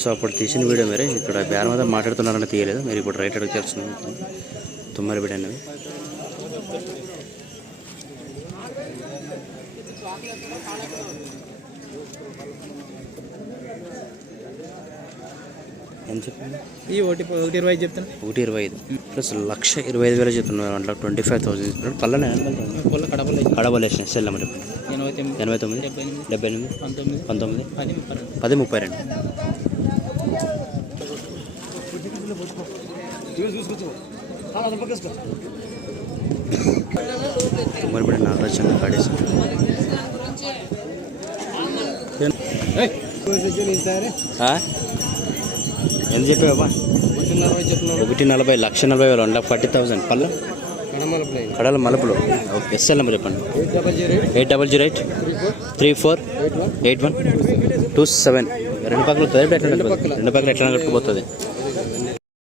So అప్పుడు తీసిన video మరి ఇక్కడ బేరం మీద మాట్లాడుతున్నారని తీయలేదు. మీరు ఇప్పుడు రైట్ అడిగి తెలుస్తున్నాం. తుమ్మరి బిడ్డ అనేవి ఎంత చెప్పండి? ఈ 1,25 చెప్తాను. 1,25 ప్లస్ 1,25,000 చెప్తున్నారు. 1,25,000 పళ్ళనే కడబలేసిన సెల్ నెంబర్ చెప్పండి. 89 78 19 10 32. తుమ్మరిపడి నాగరాజ్ చంద్ర కాడేసి ఎంత చెప్పావా? 1,40,000 1,40,000 1,40,000 పళ్ళ కడల మలుపులు. ఓకే ఎస్ఎల్ నెంబర్ చెప్పండి. 8008 34 81 27. రెండు పక్కల ఎట్లా కట్టుకుపోతుంది?